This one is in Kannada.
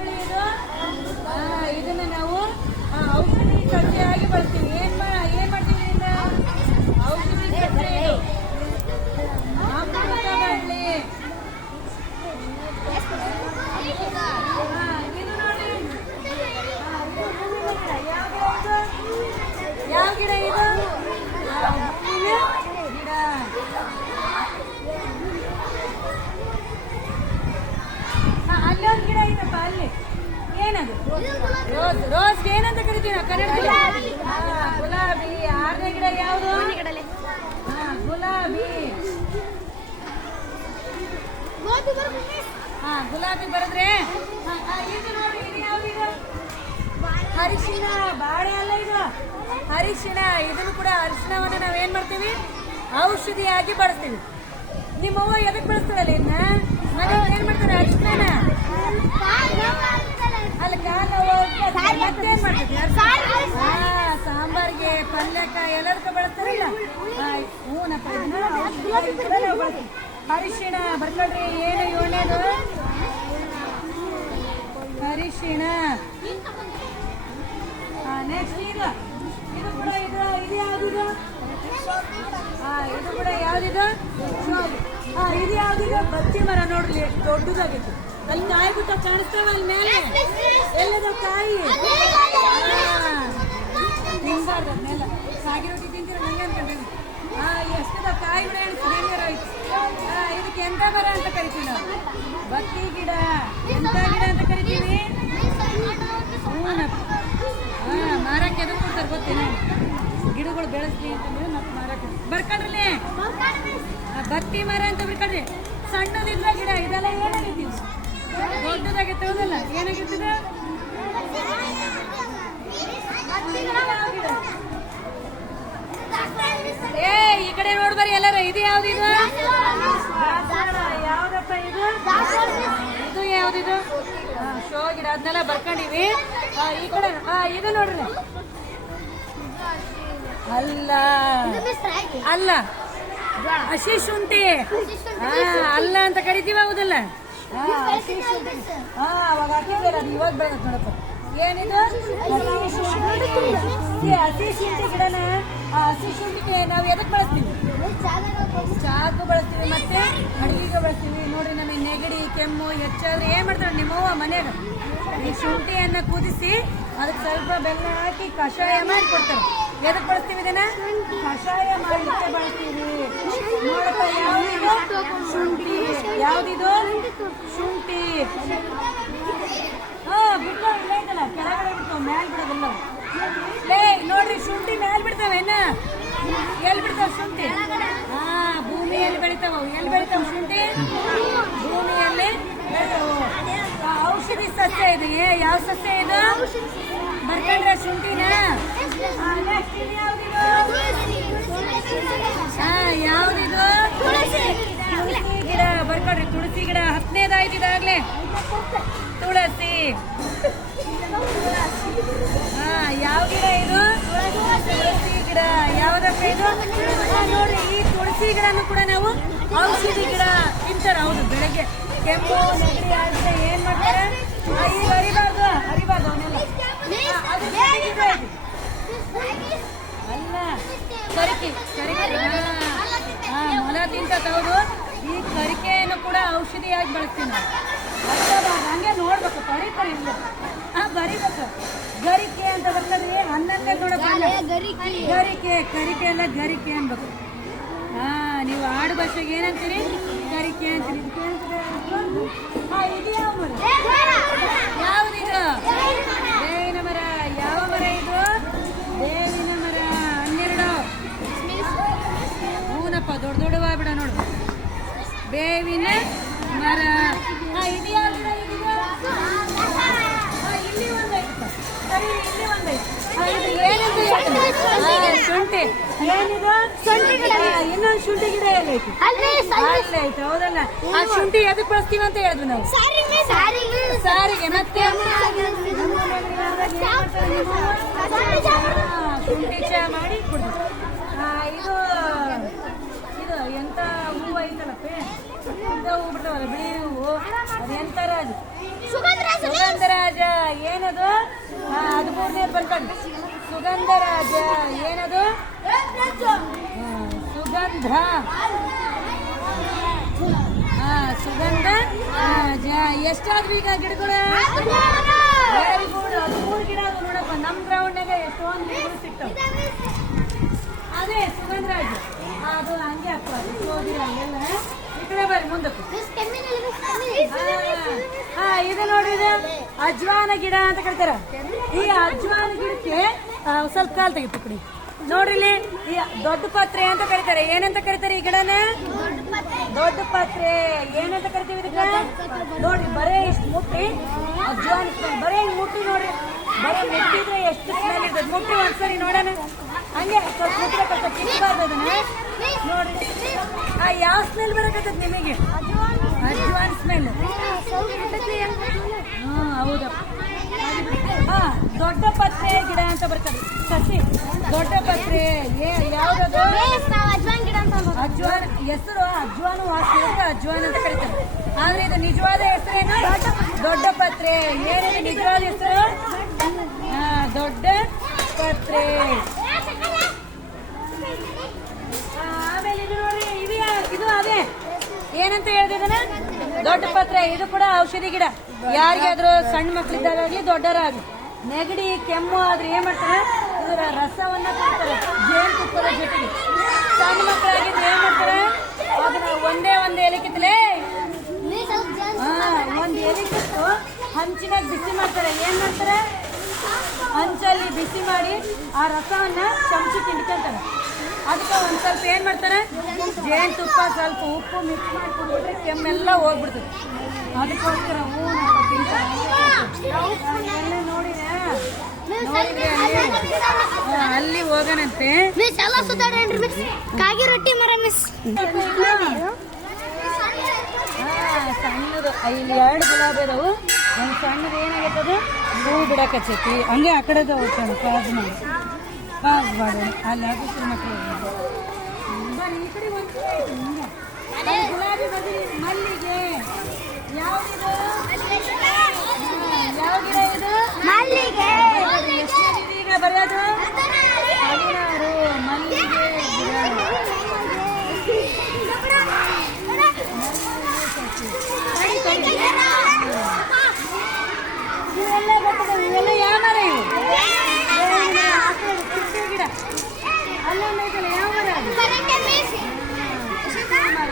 ಬಳ್ಳಿ ಇದು? ಇದನ್ನ ನಾವು ಔಷಧಿ ಸಸ್ಯವಾಗಿ ಬಳಸ್ತೀವಿ. ಏನ್ ಮಾಡ್ತೀವಿ ಇದನ್ನ? ಔಷಧಿ ಸಸ್ಯ ಇದು. ಅಮೃತ ಬಳ್ಳಿ. ಇದು ನೋಡಿ, ಯಾವ ಗಿಡ ಇದು? ಗಿಡ. ಅಲ್ಲೊಂದು ಗಿಡ ಐತಪ್ಪ, ಅಲ್ಲಿ ಏನದು? ರೋಸ್. ರೋಸ್ ಏನಂತ ಕರಿತೀವಿ ನಾವು ಕನ್ನಡದಲ್ಲಿ? ಗುಲಾಬಿ. 6ನೇ ಗಿಡ ಯಾವುದು? ಗುಲಾಬಿ. ಗುಲಾಬಿ ಬರದ್ರೆ ಇದು ನೋಡಿ, ಇದು ಯಾವ್ದು? ಅರಿಶಿಣ. ಬಾಳೆ ಅಲ್ಲ ಇದು, ಅರಿಶಿಣ. ಇದನ್ನು ಕೂಡ ಅರಿಶಿಣವನ್ನ ನಾವೇನ್ ಮಾಡ್ತೀವಿ? ಔಷಧಿಯಾಗಿ ಬಳಸ್ತೀವಿ. ನಿಮ್ಮವ್ವ ಎದಕ್ ಬಳಸ್ತಾರಲ್ಲ ಇನ್ನ? ಮನೆಯಲ್ಲಿ ಏನ್ ಮಾಡ್ತಾರೆ? ಅರಿಶಿಣ. ಅಲ್ಲಿ ಮತ್ತೇನ್ ಮಾಡ್ತೀವಿ? ಸಾಂಬಾರ್ಗೆ, ಪಲ್ಯಕ್ಕ ಎಲ್ಲದಕ್ಕ ಬಳಸ್ತಾರಲ್ಲ. ಹೂನಪ್ಪ, ಅರಿಶಿಣ ಬರ್ಕೊಳ್ರಿ. ಏನು 7ನೇದು? ಅರಿಶಿಣ. ನೆಕ್ಸ್ಟ್ ಇದು ಕೂಡ ಇದು ಯಾವ್ದಿದು? ಇದು ಕೂಡ ಯಾವ್ದಿದು? ಇದು ಯಾವ್ದಿದು? ಬತ್ತಿ ಮರ. ನೋಡ್ರಿ ಎಷ್ಟು ದೊಡ್ಡದಾಗಿತ್ತು. ಅಲ್ಲಿ ಕಾಯಿ ಬಿಟ್ಟ ಕಾಣಿಸ್ತಾವ ಅಲ್ಲಿ ಮೇಲೆ. ಎಲ್ಲದ ಕಾಯಿ? ತಿನ್ಬಾರ್ದು ಅದನ್ನೆಲ್ಲ. ಸಾಗಿ ರೊಟ್ಟಿ ತಿಂತೀರ ನಂಗೆ ಅನ್ಕೊಂಡ್ರಿ. ಎಷ್ಟದ ಕಾಯಿ ಬಿಡ ಇದಕ್ಕೆ ಎಂತ ಮರ ಅಂತ ಕರಿತೀವಿ ನಾವು? ಬತ್ತಿ ಗಿಡ. ಎಂತ ಗಿಡ ಅಂತ ಕರಿತೀವಿ? ಮಾರಕ್ಕೆ ಎದಕ್ಕೆ ಕೊಡ್ತಾರೆ ಗೊತ್ತೇನೆ? ಗಿಡಗಳು ಬೆಳೆಸ್ಲಿ ಅಂತಂದ್ರೆ ಮತ್ತೆ ಮಾರಕ್ಕೆ ಬರ್ಕೊಂಡ್ರಲ್ಲೇ. ಬತ್ತಿ ಮರ ಅಂತ ಬರ್ಕೊಳ್ರಿ. ಸಣ್ಣದಿದ್ರ ಗಿಡ. ಇದೆಲ್ಲ ಏನಾಗೈತಿ? ದೊಡ್ಡದಾಗೈತೆ. ಹೌದಲ್ಲ? ಏನಾಗಿರ್ತದೆ? ಈ ಕಡೆ ನೋಡ್ಬರಿ ಎಲ್ಲಾರ. ಇದು ಯಾವ್ದಿದು? ಯಾವ್ದಪ್ಪ ಇದು? ಇದು ಯಾವ್ದಿದು? ಶೋ ಗಿಡ. ಅದನ್ನೆಲ್ಲ ಬರ್ಕೊಂಡಿವಿ. ಈ ಕಡೆ ಇದು ನೋಡ್ರಿ. ಅಲ್ಲ ಅಲ್ಲ, ಹಸಿ ಶುಂಠಿ. ಅಲ್ಲ ಅಂತ ಕರಿತೀವಿ. ಹೌದಲ್ಲ? ಅವಾಗ ಹಾಕಿದ್ದೀರ. ಅದು ಇವಾಗ ಬೆಳೆದ ನೋಡಪ್ಪ. ಏನಿದು? ಹಸಿ ಶುಂಠಿ ಗಿಡನ. ಹಸಿ ಶುಂಠಿಗೆ ನಾವು ಎದಕ್ಕೆ ಬಳಸ್ತೀವಿ? ಚಾಕು ಬಳಸ್ತೀವಿ, ಮತ್ತೆ ಅಡುಗೆಗೆ ಬಳಸ್ತೀವಿ. ನೋಡ್ರಿ, ನಮಗೆ ನೆಗಡಿ, ಕೆಮ್ಮು ಹೆಚ್ಚಾದ್ರೆ ಏನ್ ಮಾಡ್ತಾರೆ ನಿಮ್ಮವ್ವ ಮನ್ಯಾಗ? ಈ ಶುಂಠಿಯನ್ನ ಕುದಿಸಿ ಅದಕ್ಕೆ ಸ್ವಲ್ಪ ಬೆಲ್ಲ ಹಾಕಿ ಕಷಾಯ ಮಾಡಿ ಕೊಡ್ತಾರೆ. ಎದಕ್ಕೆ ಬಳಸ್ತೀವಿ ಇದನ್ನ? ಕಷಾಯ ಮಾಡಲಿಕ್ಕೆ ಬಳಸ್ತೀವಿ. ನೋಡಪ್ಪ, ಯಾವ್ದಿದು? ಶುಂಠಿ. ಯಾವ್ದಿದು? ಶುಂಠಿ. ಬಿಡ್ತಾವ. ಇಲ್ಲ ಐತಲ್ಲ, ಕೆಳಗಡೆ ಬಿಡ್ತಾವ, ಮ್ಯಾಲ್ ಬಿಡೋದಿಲ್ಲ. ನೋಡ್ರಿ, ಶುಂಠಿ ಮ್ಯಾಲ್ ಬಿಡ್ತಾವ. ಎಲ್ಲಿ ಬಿಡ್ತಾವ ಶುಂಠಿ? ಭೂಮಿಯಲ್ಲಿ ಬೆಳಿತಾವ. ಎಲ್ಲಿ ಬೆಳಿತಾವ ಶುಂಠಿ? ಭೂಮಿಯಲ್ಲಿ ಬೆಳಿತಾವ. ಔಷಧಿ ಸಸ್ಯ ಇದು. ಯಾವ ಸಸ್ಯ ಇದು? ಬರ್ಕೊಂಡ್ರೆ ಶುಂಠಿನ. ಯಾವ್ದಿದು? ತುಳಸಿ ಗಿಡ. ಬರ್ಕೊಡ್ರಿ. ತುಳಸಿ ಗಿಡ 10ನೇದಾಯ್ತು ಇದಾಗ್ಲೇ. ತುಳಸಿ. ಯಾವ ಗಿಡ ಇದು? ತುಳಸಿ ಗಿಡ. ಯಾವ್ದಪ್ಪ ಇದು? ನೋಡ್ರಿ, ಈ ತುಳಸಿ ಗಿಡನು ಕೂಡ ನಾವು ಔಷಧಿ ಗಿಡ ತಿಂತಾರ. ಹೌದು, ಬೆಳಗ್ಗೆ ಕೆಮ್ಮು ನೆಗಡಿ ಆಗಿದೆ ಏನ್ ಮಾಡ್ತಾರೆ? ಈಗ ಅರಿಬಾರ್ದು ಅವನ್ನೆಲ್ಲ. ಅಲ್ಲ, ಕರಿಕೆ. ಮೊಲ ತಿಂತ. ಹೌದು, ಈ ಕರಿಕೆಯನ್ನು ಕೂಡ ಔಷಧಿಯಾಗಿ ಬಳಸ್ತೀವಿ ನಾವು. ಹಂಗೆ ನೋಡ್ಬೇಕು. ಕರಿತಾರೆ ಇಲ್ಲ, ಬರಿಬೇಕು. ಗರಿಕೆ ಅಂತ ಬರ್ತದ್ರಿ. 11ನೇ ನೋಡಪ್ಪ. ಗರಿಕೆ. ಕರಿಕೆ ಅಲ್ಲ, ಗರಿಕೆ ಅನ್ಬೇಕು. ನೀವು ಆಡು ಭಾಷೆಗೆ ಏನಂತೀರಿ? ಗರಿಕೆ ಅಂತೀರಿ. ಇದು ಯಾವ ಮರ? ಯಾವ್ದಿದು? ಬೇವಿನ ಮರ. ಯಾವ ಮರ ಇದು? ಬೇವಿನ ಮರ. 12. ಹೂನಪ್ಪ, ದೊಡ್ಡವಾಗ್ಬಿಡ ನೋಡು. ಬೇವಿನ ಮರ. ಇದು ಯಾವ್ದು? ಇಲ್ಲಿ ಒಂದೈತಪ್ಪ. ಸರಿ, ಇಲ್ಲಿ ಒಂದೈತೆ. ಶುಂಠಿ. ಏನಿದು? ಶುಂಠಿ ಗಿಡ. ಇನ್ನೊಂದು ಶುಂಠಿ ಗಿಡ ಎಲ್ಲೈತಿ? ಅಲ್ಲೈತೆ. ಹೌದಲ್ಲ? ಆ ಶುಂಠಿ ಎದಕ್ಕೆ ಬಳಸ್ತೀವಿ ಅಂತ ಹೇಳಿದ್ವಿ ನಾವು? ಸಾರಿಗೆ. ಮತ್ತೆ ಶುಂಠಿ ಚಾ ಮಾಡಿ ಕುಡ್ದು. ಇದು ಎಂತ ಹೂವು ಐತಲ್ಲಪ್ಪ? ಹೂ ಬಿಡ್ತಾವಲ್ಲ, ಬಿಳಿ ಹೂವು. ಅದು ಎಂತಾರ? ಅದು ಸುಗಂಧರ. ಇಲ್ಲಿ ಬರ್ಕೊಂಡು ಸುಗಂಧರಾಜ ಏನದು ಸುಗಂಧ ಸುಗಂಧ ಎಷ್ಟಾದ್ರೂ ಈಗ ಗಿಡಗಳು ವೆರಿ ಗುಡ್ 13 ಗಿಡ ಅದು ನೋಡಪ್ಪ ನಮ್ಮ ಗ್ರೌಂಡ್ನಾಗ ಎಷ್ಟೊಂದು ಗಿಡಗಳು ಸಿಗ್ತಾವ ಅದೇ ಸುಗಂಧರಾಜ ಅದು ಹಂಗೆ ಹಾಕೋದು ಹೋಗಿರ ಎಲ್ಲ ಈ ಕಡೆ ಬರ್ರಿ ಮುಂದಕ್ಕೆ ಇದು ನೋಡ್ರಿ ಇದು ಅಜ್ವಾನ ಗಿಡ ಅಂತ ಕರಿತಾರ ಈ ಅಜ್ವಾನ ಗಿಡಕ್ಕೆ ಸ್ವಲ್ಪ ಕಾಲ್ ತೆಗಿತು ಕಡಿ ನೋಡ್ರಿ ಇಲ್ಲಿ ಈ ದೊಡ್ಡ ಪತ್ರೆ ಅಂತ ಕರಿತಾರೆ ಏನಂತ ಕರಿತಾರೆ ಈ ಗಿಡನ ದೊಡ್ಡ ಪತ್ರೆ ಏನಂತ ಕರಿತೀವಿ ಇದಕ್ಕ ನೋಡ್ರಿ ಬರೇ ಇಷ್ಟು ಮುಟ್ಟಿ ಅಜ್ವಾನ ಬರೇ ಹಿಂಗ್ ಮುಟ್ಟಿ ನೋಡ್ರಿ ಬರೇ ಮುಟ್ಟಿದ್ರೆ ಎಷ್ಟು ಸ್ಮೆಲ್ ಇರ್ತದೆ ಮುಟ್ಟಿ ಒಂದ್ಸರಿ ನೋಡೋಣ ಹಂಗೆ ಸ್ವಲ್ಪ ಮುಟ್ಬೇಕಂತ ಕಿತ್ಬಾರ್ದು ಅದನ್ನ ನೋಡ್ರಿ ಯಾವ ಸ್ಮೆಲ್ ಬರಕತ್ತದ ನಿಮಗೆ ಅಜ್ವಾನ್ ಸ್ಮೆಲ್ ಹೌದಾ ದೊಡ್ಡ ಪತ್ರೆ ಗಿಡ ಅಂತ ಬರ್ತದೆ ಸಸಿ ದೊಡ್ಡ ಪತ್ರೆ ಯಾವ್ದು ಅಜ್ವಾನ್ ಹೆಸರು ಅಜ್ವಾನು ವಾಸನೆ ಅಜ್ವಾನ್ ಅಂತ ಕರೀತಾರೆ ಆದ್ರೆ ಇದು ನಿಜವಾದ ಹೆಸರೇನು ದೊಡ್ಡ ಪತ್ರೆ ಏನಿದೆ ನಿಜವಾದ ಹೆಸರು ದೊಡ್ಡ ಪತ್ರೆ ಆಮೇಲೆ ಇದು ನೋಡಿ ಇದು ಅದೇ ಏನಂತ ಹೇಳಿದನ ದೊಡ್ಡ ಪತ್ರೆ ಇದು ಕೂಡ ಔಷಧಿ ಗಿಡ ಯಾರಿಗಾದ್ರೂ ಸಣ್ಣ ಮಕ್ಕಳಿದ್ದಾಗಲಿ ದೊಡ್ಡರಾಗಲಿ ನೆಗಡಿ ಕೆಮ್ಮು ಆದ್ರೆ ಏನ್ ಮಾಡ್ತಾರೆ ಇದರ ರಸವನ್ನ ಕೊಡ್ತಾರೆ ಜೇನು ತುಪ್ಪದ ಜೊತೆಗೆ ಸಣ್ಣ ಮಕ್ಕಳಾಗಿದ್ರೆ ಏನ್ ಮಾಡ್ತಾರೆ ಅದನ್ನ ಒಂದೇ ಎಲೆ ಕಿತ್ತಲೇ ಒಂದ್ ಎಲೆ ಕಿತ್ತು ಹಂಚಿನಾಗ ಬಿಸಿ ಮಾಡ್ತಾರೆ ಏನ್ ಮಾಡ್ತಾರೆ ಹಂಚಲ್ಲಿ ಬಿಸಿ ಮಾಡಿ ಆ ರಸವನ್ನ ಚಮಚಿ ತಿನ್ಕೊಂತಾರೆ ಅದಕ್ಕೆ ಒಂದ್ ಸ್ವಲ್ಪ ಏನ್ ಮಾಡ್ತಾರೆ ಜೇನು ತುಪ್ಪ ಸ್ವಲ್ಪ ಉಪ್ಪು ಮಿಕ್ಸ್ ಮಾಡಿ ಕೊಟ್ಬಿಟ್ರೆ ಕೆಮ್ಮೆಲ್ಲ ಹೋಗ್ಬಿಡ್ತದೆ ಅದಕ್ಕೋಸ್ಕರ ಅಲ್ಲಿ ಹೋಗೋಣಂತೆ ಕಾಗಿ ರೊಟ್ಟಿ ಮರ ಮಿಸ್ ಸಣ್ಣದು ಇಲ್ಲಿ 2 ಗುಲಾಬಿ ಅದಾವು ಒಂದು ಸಣ್ಣದು ಏನಾಗೈತದು ಹೂ ಬಿಡಕಚ್ಚೈತಿ ಹಂಗೆ ಆ ಕಡೆದು ಹೋಗ್ತಾನೆ ಪಾಸ್ ಮಾಡೋಣ ಅಲ್ಲಿ ಅದು ಮಕ್ಕಳು ಈ ಕಡೆ ಒಂದು ಗುಲಾಬಿ ಬದಲಿ ಮಲ್ಲಿಗೆ ಯಾವ್ದು ಯಾವ ಗಿಡ ಇದು ಮಲ್ಲಿಗೆ ಈಗ ಬರೆಯೋದು 16 ಮಲ್ಲಿಗೆ ಇವೆಲ್ಲ ಬರ್ತದೆ ಇವೆಲ್ಲ ಯಾವ ಮರ ಇವು ಗಿಡ ಅಲ್ಲೊಂದು ಐತಲ್ಲ ಯಾವ ಮರ ಅದು ಮರ